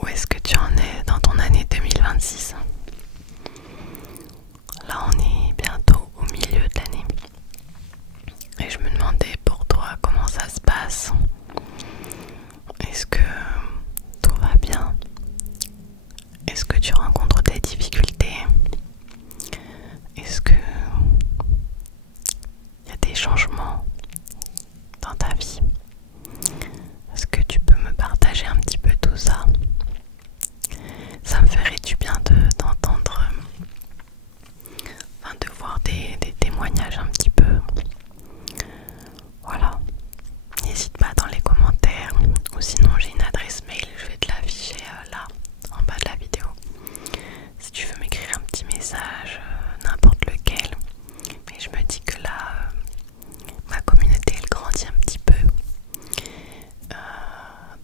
Où est-ce que tu en es dans ton année 2026? Là, on est bientôt au milieu de l'année. Et je me demandais pour toi comment ça se passe. Est-ce que tout va bien? Est-ce que tu rencontres des difficultés? Est-ce que il y a des changements dans ta vie? Est-ce que tu peux me partager un petit peu tout ça? Ça me ferait du bien d'entendre, de voir des témoignages un petit peu. Voilà. N'hésite pas dans les commentaires, ou sinon j'ai une adresse mail, je vais te l'afficher là, en bas de la vidéo. Si tu veux m'écrire un petit message, n'importe lequel. Mais je me dis que là, ma communauté elle grandit un petit peu.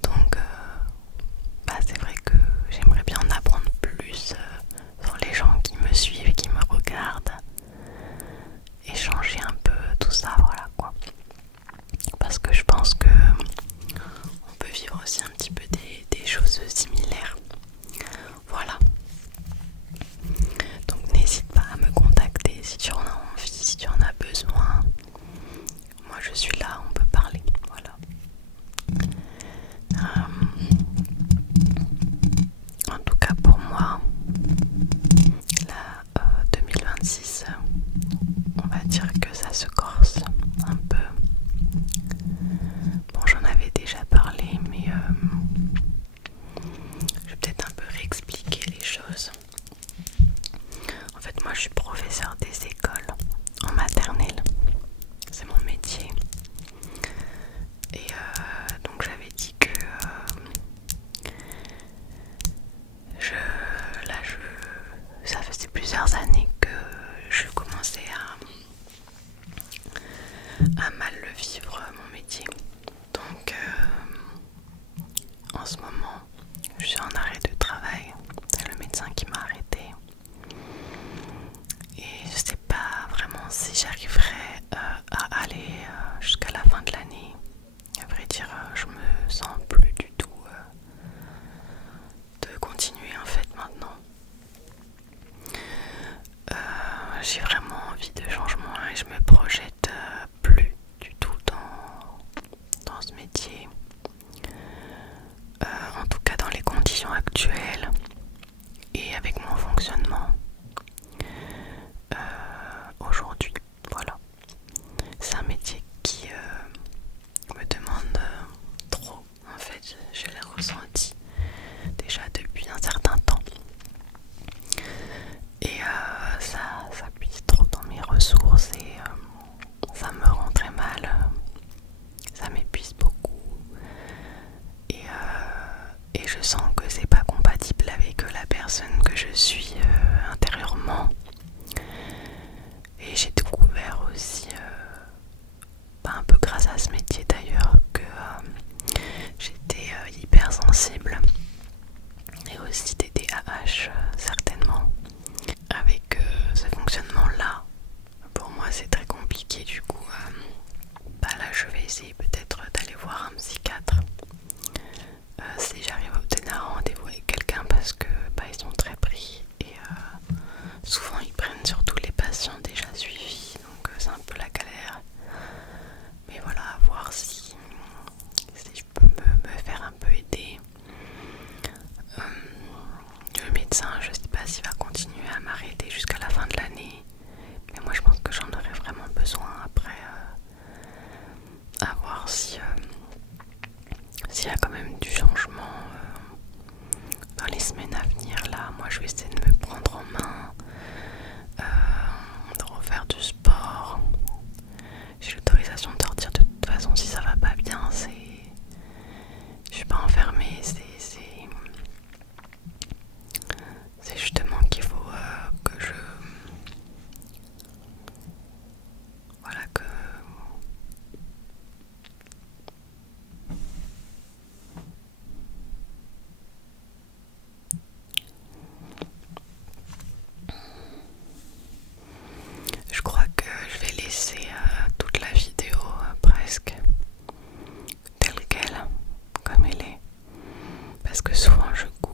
Donc c'est vrai que j'aimerais bien en apprendre plus sur les gens qui me suivent et qui me regardent. Échanger un peu tout ça, voilà quoi. Parce que je pense que on peut vivre aussi un petit peu des choses similaires. Voilà. Donc n'hésite pas à me contacter si tu en as envie, si tu en as besoin. Moi je suis là, on peut parler. Voilà. En tout cas pour moi, là 2026, on va dire que ça se corse un peu. Bon, j'en avais déjà parlé, mais je vais peut-être un peu réexpliquer les choses. En fait, moi je suis professeure des écoles en maternelle, c'est mon métier. Et donc j'avais dit que ça faisait plusieurs années que je commençais à mal le vivre, mon métier. Donc en ce moment, je suis en arrêt de travail. C'est le médecin qui m'a arrêté. Et je sais pas vraiment si j'arriverai à aller jusqu'à la fin de l'année. À vrai dire, je me sens plus du tout de continuer en fait maintenant. J'ai vraiment envie de changement et je me projette plus du tout dans ce métier. En tout cas dans les conditions actuelles et avec mon fonctionnement aujourd'hui. Voilà. C'est un métier qui me demande trop. En fait, je l'ai ressenti déjà depuis un certain temps. Et ça puise trop dans mes ressources et ça me rend très mal. Ça m'épuise beaucoup. Et je sens que c'est pas compatible avec la personne que je suis intérieurement. Et j'ai découvert aussi, un peu grâce à ce métier d'ailleurs, que j'étais hypersensible et aussi TDAH certainement. Avec ce fonctionnement-là, pour moi c'est très compliqué du coup. Là je vais essayer peut-être d'aller voir un psychiatre si j'arrive à obtenir un rendez-vous avec quelqu'un parce que ils sont très pris et souvent ils prennent surtout les patients déjà suivis, donc c'est un peu la galère. Mais voilà, à voir si je peux me faire un peu aider. Le médecin, je sais pas s'il va continuer à m'arrêter jusqu'à la fin de l'année, mais moi je pense que j'en aurai vraiment besoin après. À voir si s'il y a quand même du changement dans les semaines à venir. Là, moi je vais essayer de me prendre en main, de refaire du sport. J'ai l'autorisation de sortir de toute façon si ça va pas bien. Je suis pas enfermée, c'est justement qu'il faut que je... Voilà que... Je crois que je vais laisser toute la vidéo presque telle qu'elle, comme elle est. Parce que souvent je coupe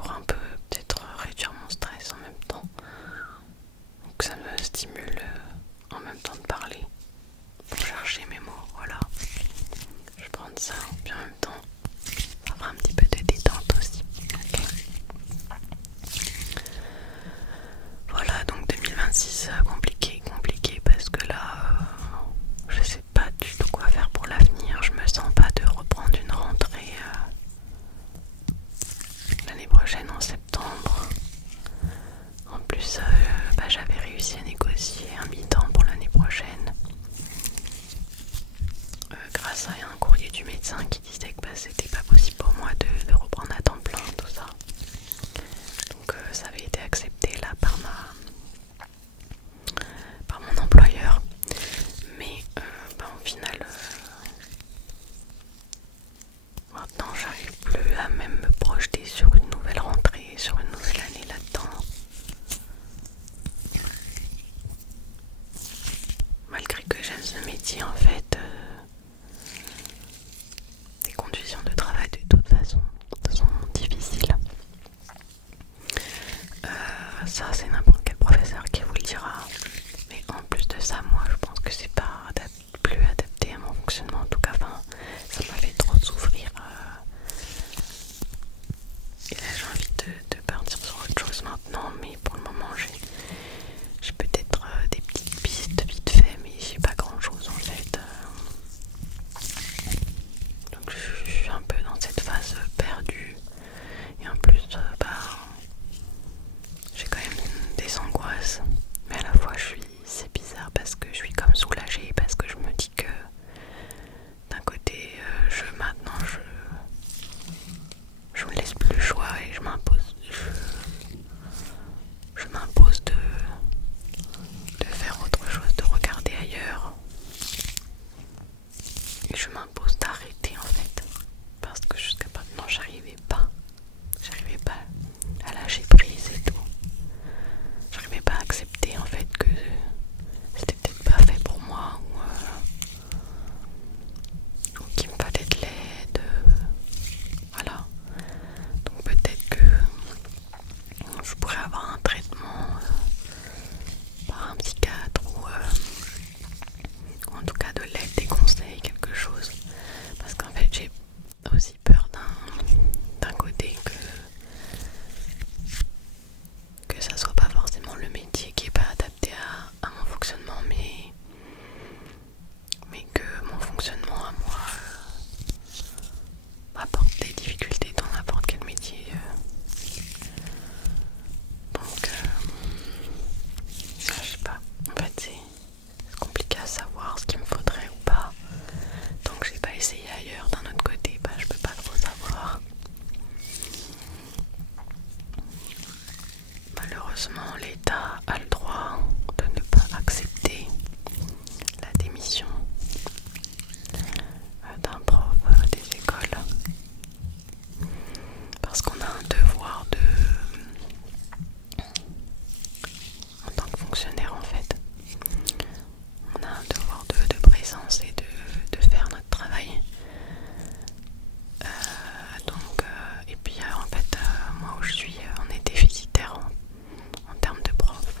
pour un peu peut-être réduire mon stress en même temps. Donc ça me stimule en même temps de parler pour chercher mes mots. Voilà, je vais prendre ça, puis en même temps ça fera un petit peu de détente aussi. Okay. Voilà, donc 2026 compliqué parce que là je sais pas du tout quoi faire pour l'avenir. Je me sens pas de reprendre une rentrée l'année prochaine en septembre. En plus j'avais réussi à négocier un mi-temps pour l'année prochaine grâce à un courrier du médecin qui disait que c'était pas possible pour moi de reprendre à temps plein tout ça. Donc ça avait été accepté là par mon employeur, mais au final maintenant j'arrive plus à même me projeter sur une nouvelle rentrée, sur une nouvelle année là-dedans. Malgré que j'aime ce métier en fait, les conditions de travail de toute façon sont difficiles. Ça c'est n'importe quel professeur qui vous le dira. Mais en plus de ça, moi je pense que c'est pas plus adapté à mon fonctionnement. En tout cas, ça m'a fait trop souffrir. Et là j'ai envie de partir sur autre chose maintenant. Mais pour le moment j'ai peut-être des petites pistes vite fait. Mais j'ai pas grand chose en fait. Donc je suis un peu dans cette phase perdue. Et en plus, j'ai quand même des angoisses. Mais à la fois c'est bizarre parce que je suis comme soulagée. Parce que je me dis que d'un côté, maintenant je me laisse plus le choix et je m'impose de faire autre chose, de regarder ailleurs. Et je m'impose d'arrêter en fait. Parce que jusqu'à maintenant, j'arrivais pas à lâcher prise et tout. J'arrivais pas à accepter en fait que c'était peut-être pas fait pour moi ou qu'il me fallait de l'aide. Voilà. Donc peut-être que je pourrais avoir un traitement par un psychiatre ou en tout cas de l'aide, des conseils, quelque chose. Parce qu'en fait j'ai aussi peur d'un côté que ça soit pas forcément le métier qui est pas adapté à mon fonctionnement, mais que mon fonctionnement à moi apporte des difficultés dans n'importe quel métier. Donc je sais pas, en fait c'est compliqué à savoir ce qu'il me faudrait ou pas. Tant que j'ai pas essayé ailleurs, d'un autre côté, je peux pas trop savoir. Malheureusement, l'État a le droit de ne pas accepter la démission d'un prof des écoles parce qu'on a un devoir en tant que fonctionnaire en fait, on a un devoir de présence et de faire notre travail. Et puis en fait, moi où je suis, on est déficitaire en termes de profs.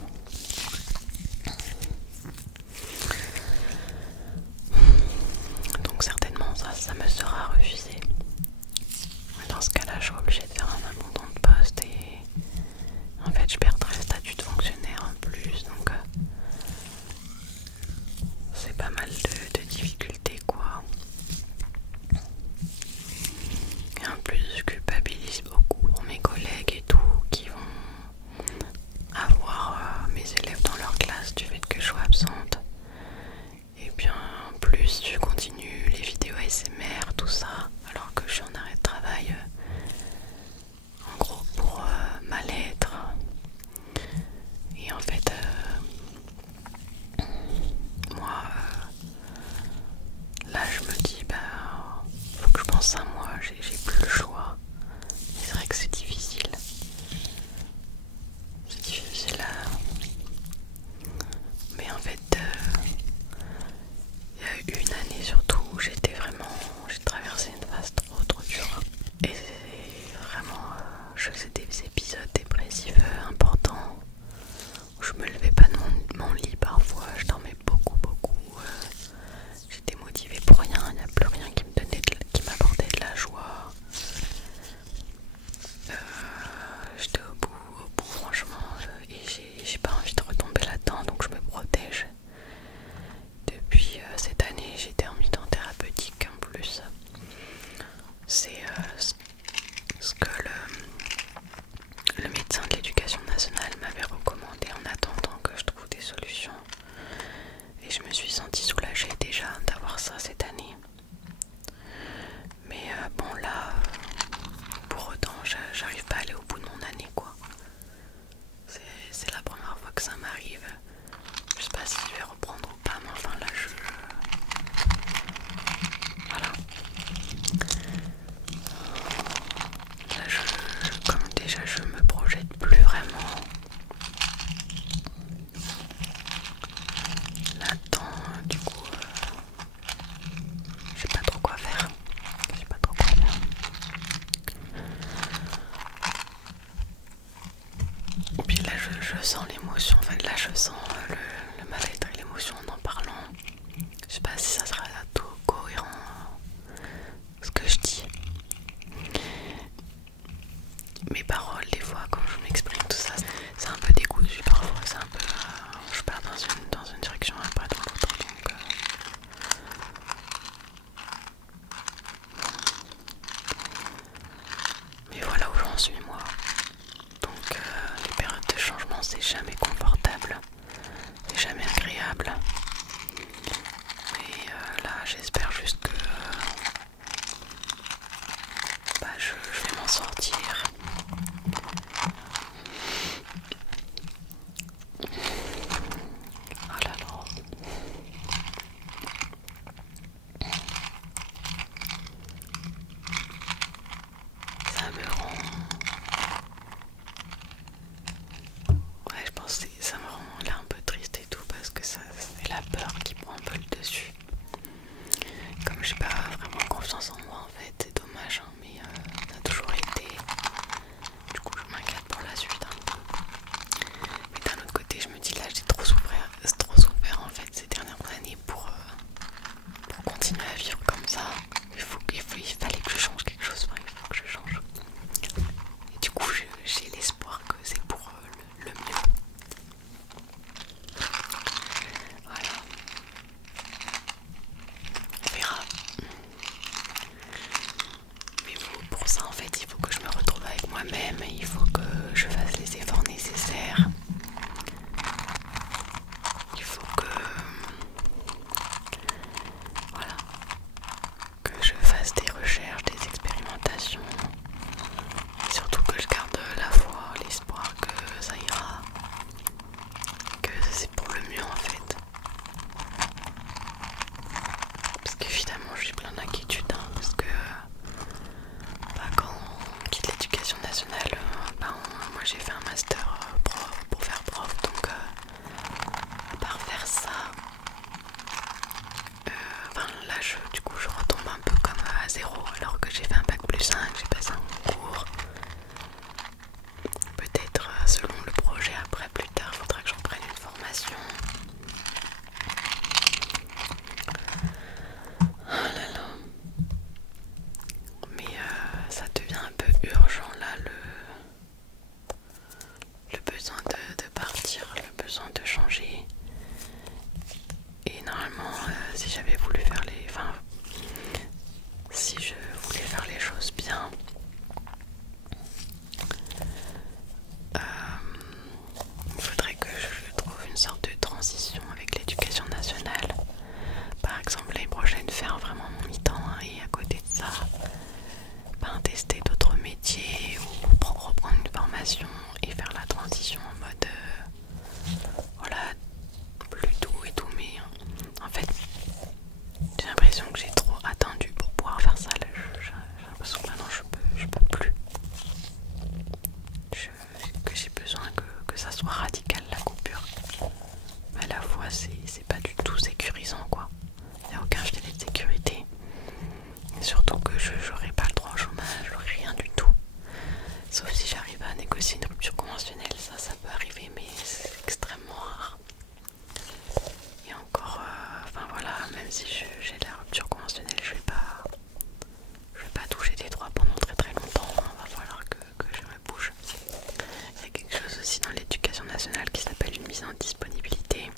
des épisodes dépressifs importants où je me levais pas de mon lit parfois, je dormais beaucoup. J'étais motivée pour rien, il n'y a plus rien qui m'apportait de la joie. J'étais au bout franchement, et j'ai pas envie de retomber là-dedans, donc je me protège. Depuis cette année, j'étais en mi-temps thérapeutique en plus. C'est ce que le médecin de l'éducation nationale m'avait recommandé en attendant que je trouve des solutions. Et je me suis sentie soulagée déjà d'avoir ça cette année. Mais bon là, pour autant, j'arrive pas à aller au bout de mon année quoi. C'est la première fois que ça m'arrive. Je sais pas si je vais reprendre ou pas, mais enfin là voilà. Là comme déjà je me projette plus vraiment là-dedans, du coup je sais pas trop quoi faire. Et puis là je sens l'émotion, en fait là je sens le mal-être et l'émotion en parlant. Je sais pas si ça sera tout cohérent ce que je dis. Mes paroles des fois quand je m'exprime tout ça, c'est un peu décousu parfois, c'est un peu je pars dans une direction et pas dans l'autre, donc mais voilà où j'en suis moi. Donc les périodes de changement c'est jamais confortable, c'est jamais agréable. Et là j'espère juste que je vais m'en sortir. Oh là là. Ça me rend... Ouais, je pense que ça me rend là un peu triste et tout parce que c'est la peur qui prend un peu le dessus. Comme j'ai pas vraiment confiance en moi en fait, c'est dommage hein, mais ça a toujours été. Du coup je m'inquiète pour la suite un peu. Mais d'un autre côté je me dis là j'ai trop souffert en fait ces dernières années pour continuer à vivre comme ça. Il fallait que je change quelque chose, enfin, il faut que je change. Et du coup j'ai l'espoir que c'est pour le mieux. Voilà. On verra. Mais pour ça en fait il faut que je me retrouve avec moi-même, il faut que je fasse les efforts nécessaires. Il faut que voilà, que je fasse des recherches, des expérimentations, et surtout que je garde la foi, l'espoir que ça ira, que c'est pour le mieux en fait. Parce qu'évidemment j'ai plein d'inquiétudes hein, parce que quand on quitte l'éducation nationale, moi j'ai fait un master pour faire prof, donc à part faire ça, là du coup je retombe un peu comme à zéro alors que j'ai fait un bac plus 5, j'ai passé un concours. Peut-être selon le projet après plus tard faudra que j'en prenne une formation. Oh là là. Mais ça devient un peu urgent là le besoin de partir, le besoin de changer. Et normalement si j'avais voulu faire si je voulais faire les choses bien, il faudrait que je trouve une sorte de transition avec l'éducation nationale. Par exemple l'année prochaine faire vraiment mon mi-temps hein, et à côté de ça tester d'autres métiers ou reprendre une formation et faire la transition en mode voilà plus doux et tout. Mais en fait j'ai l'impression que j'ai trop attendu pour pouvoir faire ça là, j'ai l'impression que maintenant je peux plus, que j'ai besoin que ça soit radical la coupure. Mais à la fois c'est pas du tout sécurisant quoi, il n'y a aucun filet de sécurité. Et surtout que j'aurai pas le droit au chômage, j'aurai rien du tout. Sauf si j'arrive à aussi une rupture conventionnelle, ça peut arriver, mais c'est extrêmement rare. Et encore, enfin voilà, même si j'ai la rupture conventionnelle, je vais pas toucher des droits pendant très très longtemps. Il va falloir que je me bouge. Il y a quelque chose aussi dans l'éducation nationale qui s'appelle une mise en disponibilité.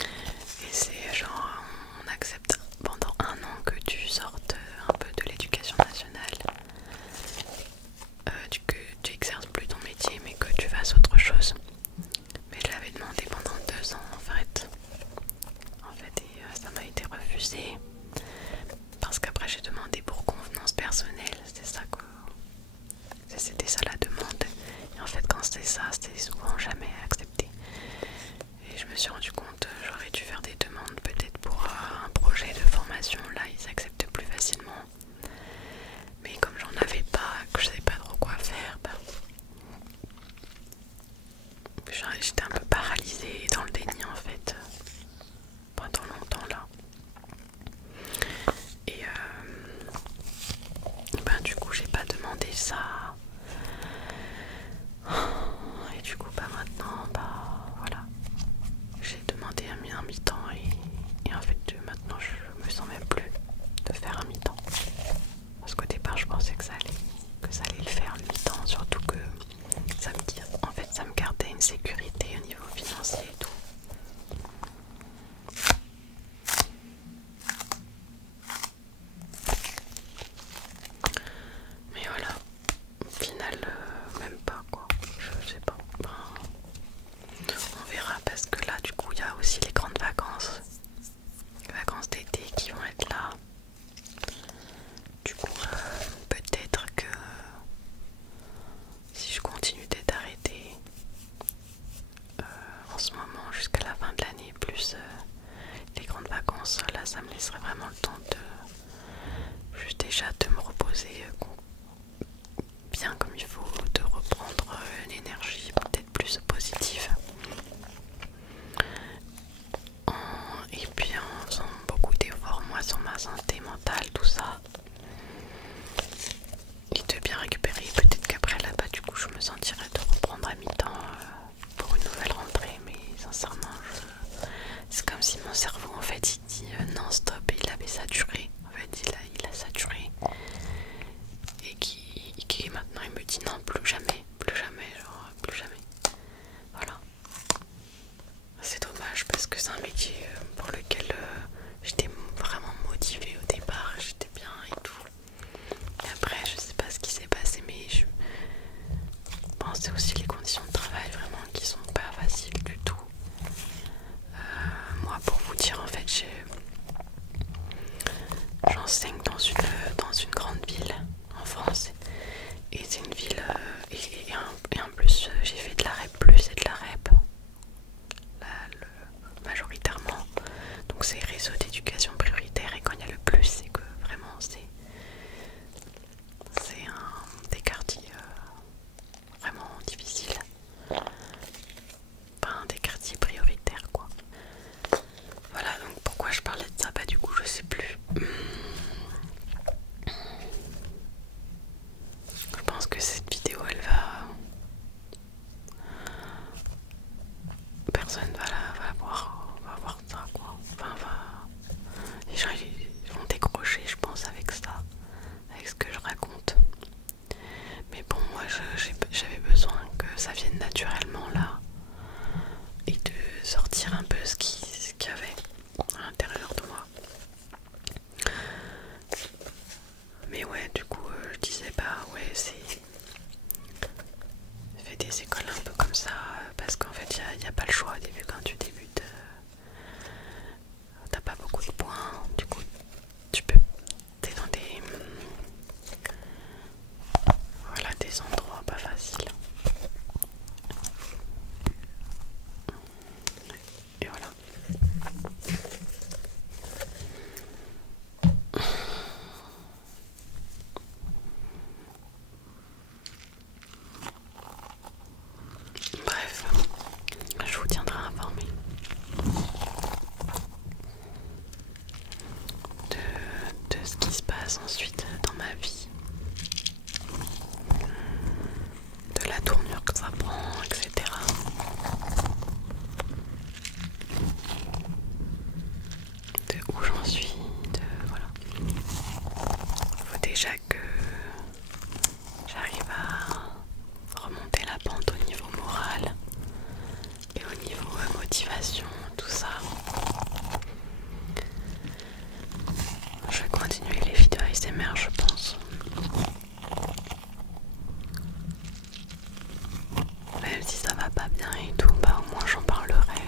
Et c'est genre, on accepte pendant 1 an que tu sortes un peu de l'éducation nationale, que tu exerces plus ton métier mais que tu fasses autre chose. Mais je l'avais demandé pendant 2 ans en fait, et ça m'a été refusé parce qu'après j'ai demandé pour convenance personnelle, c'était ça la demande. Et en fait quand c'était ça, c'était souvent jamais accepté. Et je me suis rendu compte, j'aurais dû faire des demandes peut-être pour un projet de formation, là ils acceptent plus facilement. Mais comme j'en avais pas, que je savais pas trop quoi faire, j'étais un peu paralysée dans le déni en fait, pendant longtemps là. Et du coup j'ai pas demandé ça. Et du coup maintenant voilà, j'ai demandé un mi-temps et en fait maintenant je me sens même plus de faire un mi-temps. Parce qu'au départ je pensais que ça allait le faire le mi-temps, surtout que ça me gardait une sécurité au niveau financier et tout. Mais voilà, au final même pas quoi, je sais pas. On verra parce que là du coup il y a aussi les grandes vacances. Les vacances d'été qui vont être là. Du coup peut-être que si je continue d'être arrêtée en ce moment jusqu'à la fin de l'année, plus les grandes vacances, là ça me laisserait vraiment le temps juste déjà de me reposer bien comme il faut, de reprendre une énergie peut-être plus positive. Et puis en faisant beaucoup d'efforts moi sur ma santé mentale, tout ça, et de bien récupérer. Peut-être qu'après là-bas du coup je me sentirais de reprendre à mi-temps pour une nouvelle rentrée, mais sincèrement c'est comme si mon cerveau en fait il dit non stop, et il avait saturé, en fait il a saturé, et qui maintenant il me dit non, plus jamais, genre plus jamais. Voilà, c'est dommage parce que c'est un métier pour lequel j'étais vraiment motivée au départ, j'étais bien et tout. Et après je sais pas ce qui s'est passé, mais je pense que c'est aussi les conditions de travail vraiment qui sont pas faciles du tout. Moi pour vous dire en fait j'enseigne dans une grande ville en France, et c'est une ville et en plus j'ai fait de la REP plus et de la REP majoritairement, donc c'est réseau d'éducation prioritaire, et quand il y a le plus c'est que vraiment c'est des quartiers vraiment difficiles, pas des quartiers prioritaires quoi. Voilà, donc pourquoi je parlais de ça, du coup je sais plus. Je pense que cette vidéo elle va... Personne va voir ça quoi. Enfin les gens ils vont décrocher je pense avec ça, avec ce que je raconte. Mais bon, moi j'avais besoin que ça vienne naturellement là, et de sortir un peu ce qu'il y avait à l'intérieur de moi. Mais ouais, du coup je disais ouais, fais des écoles un peu comme ça, parce qu'en fait il n'y a pas le choix au début. Quand tu débutes t'as pas beaucoup de points, du coup t'es dans des endroits pas faciles. Et voilà. Bref, je vous tiendrai informé. va pas bien et tout, bah au moins j'en parlerai.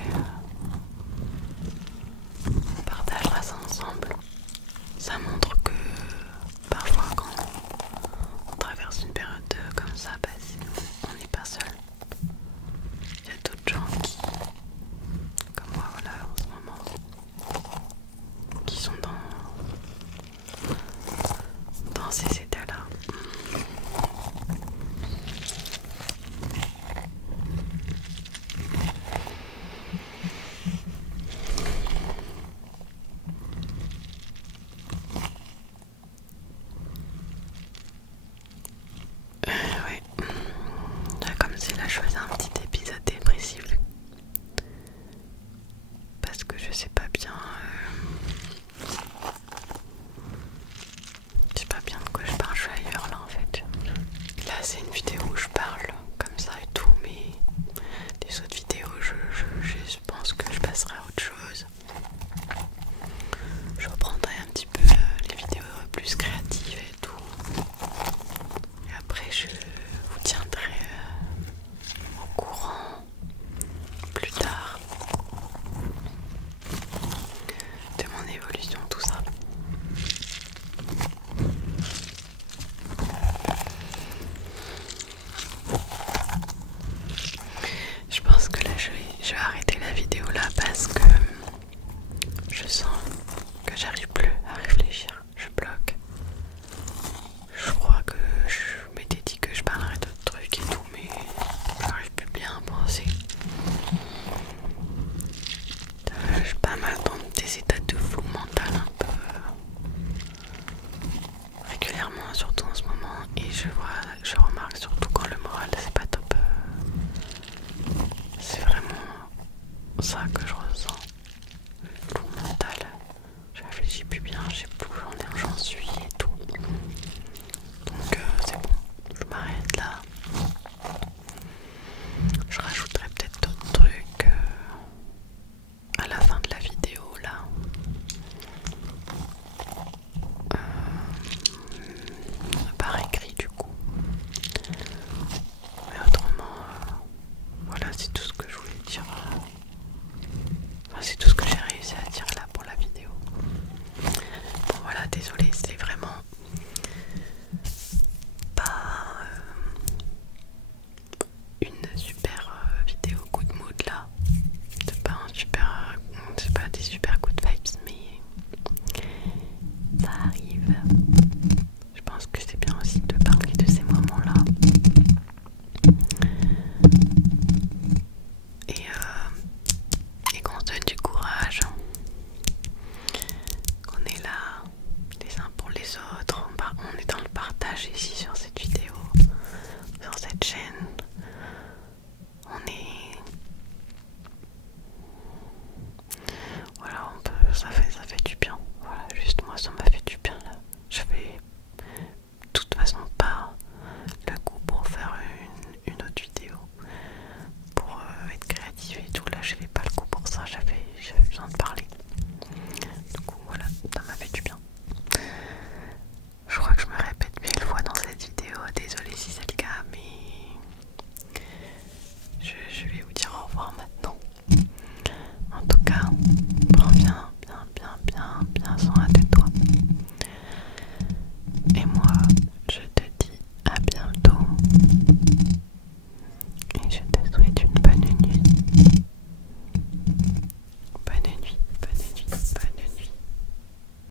On partagera ça ensemble. Ça montre que parfois quand on traverse une période comme ça, bah, on n'est pas seul. Il y a d'autres gens qui, comme moi voilà, en ce moment, qui sont dans ces états-là. Ouais. Comme si là je faisais un petit épisode dépressif. Parce que je sais pas bien. Je sais pas bien de quoi je parle, je suis ailleurs là en fait. Là c'est une vidéo où je parle comme ça et tout, mais des autres vidéos je pense que je passerai à autre